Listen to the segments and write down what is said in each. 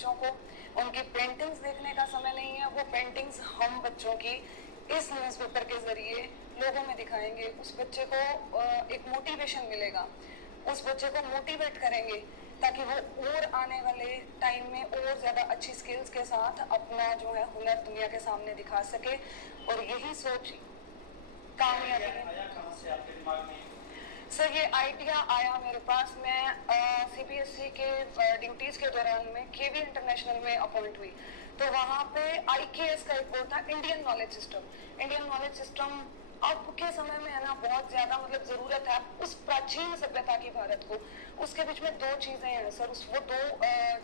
बच्चों को उनकी पेंटिंग्स देखने का समय नहीं है। वो पेंटिंग्स हम बच्चों की इस न्यूज़पेपर के जरिए लोगों में दिखाएंगे। उस बच्चे को एक मोटिवेशन मिलेगा, उस बच्चे को मोटिवेट करेंगे ताकि वो और आने वाले टाइम में और ज़्यादा अच्छी स्किल्स के साथ अपना जो है हुनर दुनिया के सामने दिखा सके। और यही सोच कामयाबी है। सर ये आइडिया आया मेरे पास, मैं सीबीएसई के ड्यूटीज़ के दौरान में केवी इंटरनेशनल में अपॉइंट हुई, तो वहाँ पे आईकेएस का एक बोर्ड था, Indian knowledge system. Indian knowledge system अब के समय में है ना बहुत ज़्यादा मतलब ज़रूरत है उस प्राचीन सभ्यता की भारत को। उसके बीच में दो चीज़ें हैं सर, वो दो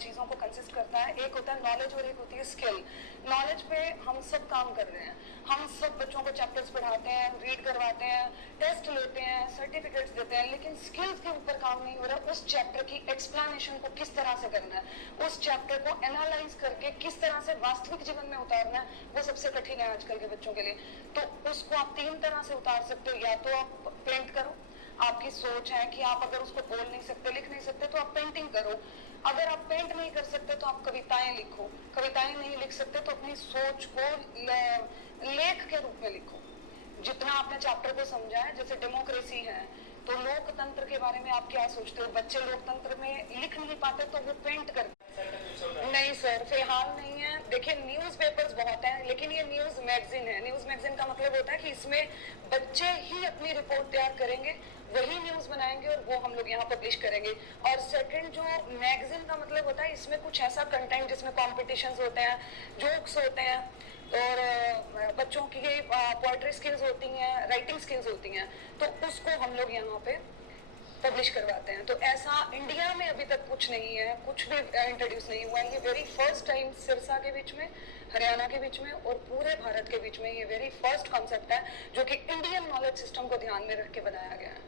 चीज़ों को कंसिस्ट करता है। एक होता है नॉलेज और एक होती है स्किल। नॉलेज पे हम सब काम कर रहे हैं, हम सब बच्चों को चैप्टर्स पढ़ाते हैं, रीड करवाते हैं, टेस्ट लेते हैं, सर्टिफिकेट्स देते हैं, लेकिन स्किल्स के ऊपर काम नहीं हो रहा। उस चैप्टर की एक्सप्लेनेशन को किस तरह से करना है, उस चैप्टर को एनालाइज करके किस तरह से वास्तविक जीवन में उतारना है, वो सबसे कठिन है आजकल के बच्चों के लिए। तो उसको आप तीन तरह से उतार सकते हो। या तो आप पेंट करो, आपकी सोच है कि आप अगर उसको बोल नहीं सकते, लिख नहीं सकते, तो आप पेंटिंग करो। अगर आप पेंट नहीं कर सकते तो आप कविताएं लिखो। कविताएं नहीं लिख सकते तो अपनी सोच को लेख के रूप में लिखो। जितना आपने चैप्टर को समझा है, जैसे डेमोक्रेसी है, तो लोकतंत्र के बारे में आप क्या सोचते हो? बच्चे लोकतंत्र में लिख नहीं पाते तो वो पेंट करते। नहीं सर, फिलहाल नहीं है। देखिए न्यूज़पेपर्स बहुत हैं, लेकिन ये न्यूज़ मैगजीन है। न्यूज़ मैगजीन का मतलब होता है कि इसमें बच्चे ही अपनी रिपोर्ट तैयार करेंगे, वही न्यूज़ बनाएंगे और वो हम लोग यहाँ पब्लिश करेंगे। और सेकंड, जो मैगजीन का मतलब होता है, इसमें कुछ ऐसा कंटेंट जिसमें कॉम्पिटिशन्स होते हैं, जोक्स होते हैं, और बच्चों की पोएट्री स्किल्स होती हैं, राइटिंग स्किल्स होती हैं, तो उसको हम लोग यहाँ पे पब्लिश करवाते हैं। तो ऐसा इंडिया में अभी तक कुछ नहीं है, कुछ भी इंट्रोड्यूस नहीं हुआ है। ये वेरी फर्स्ट टाइम सिरसा के बीच में, हरियाणा के बीच में और पूरे भारत के बीच में ये वेरी फर्स्ट कॉन्सेप्ट है जो कि इंडियन नॉलेज सिस्टम को ध्यान में रख के बनाया गया है।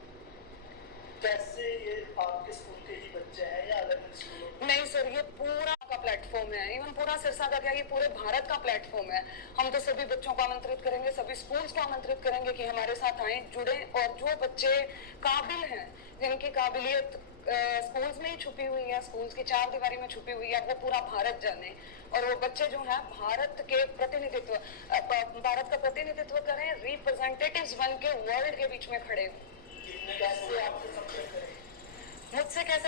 कैसे ये आपके स्कूल के ही बच्चे हैं या अलग स्कूलों? नहीं सर, ये पूरा का प्लेटफॉर्म है। इवन पूरा सिरसा का क्या, ये पूरे भारत का प्लेटफॉर्म है। हम तो सभी बच्चों को आमंत्रित करेंगे, सभी स्कूल्स को आमंत्रित करेंगे कि हमारे साथ आए, जुड़े, और जो बच्चे काबिल हैं, जिनकी काबिलियत स्कूल्स में ही छुपी हुई है, स्कूल्स की चार दीवारी में छुपी हुई है, वो पूरा भारत जाने। और वो बच्चे जो हैं भारत के प्रतिनिधित्व, भारत का प्रतिनिधित्व करें, रिप्रेजेंटेटिव्स बन के वर्ल्ड के बीच में खड़े हों। कैसे आपसे संपर्क करें? मुझसे कैसे